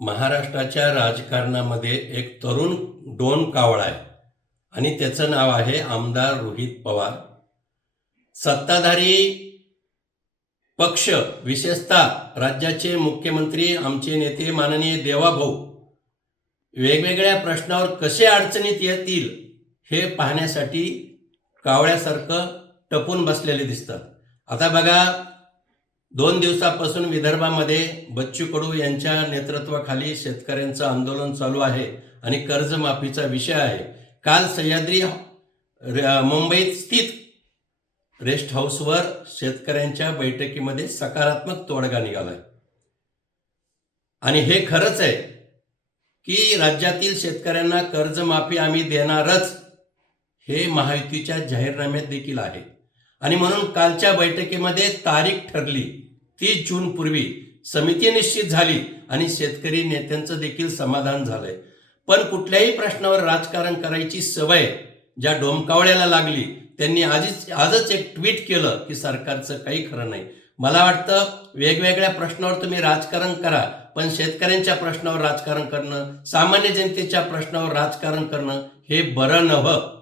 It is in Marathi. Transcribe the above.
महाराष्ट्राच्या राजकारणामध्ये एक तरुण डोन कावळा आहे आणि त्याचं नाव आहे आमदार रोहित पवार. सत्ताधारी पक्ष, विशेषतः राज्याचे मुख्यमंत्री, आमचे नेते माननीय देवाभाऊ वेगवेगळ्या प्रश्नावर कसे अडचणीत येतील हे पाहण्यासाठी कावळ्यासारखं टपून बसलेले दिसतात. आता बघा, 2 दिवसापासून विदर्भामध्ये बच्चू कडू यांच्या नेतृत्वाखाली शेतकऱ्यांचं आंदोलन चालू आहे आणि कर्जमाफीचा विषय आहे. काल सह्याद्री मुंबईत स्थित रेस्ट हाऊसवर शेतकऱ्यांच्या बैठकीमध्ये सकारात्मक तोडगा निघालाय आणि हे खरंच आहे की राज्यातील शेतकऱ्यांना कर्जमाफी आम्ही देणारच हे महायुतीच्या जाहीरनाम्यात देखील आहे. आणि म्हणून कालच्या बैठकीमध्ये तारीख ठरली. 30 जून पूर्वी समिती निश्चित झाली आणि शेतकरी नेत्यांचं देखील समाधान झालंय. पण कुठल्याही प्रश्नावर राजकारण करायची सवय ज्या डोमकावळ्याला लागली त्यांनी आजच एक ट्विट केलं की सरकारचं काही खरं नाही. मला वाटतं वेगवेगळ्या प्रश्नावर तुम्ही राजकारण करा, पण शेतकऱ्यांच्या प्रश्नावर राजकारण करणं, सामान्य जनतेच्या प्रश्नावर राजकारण करणं हे बरं नव्हतं.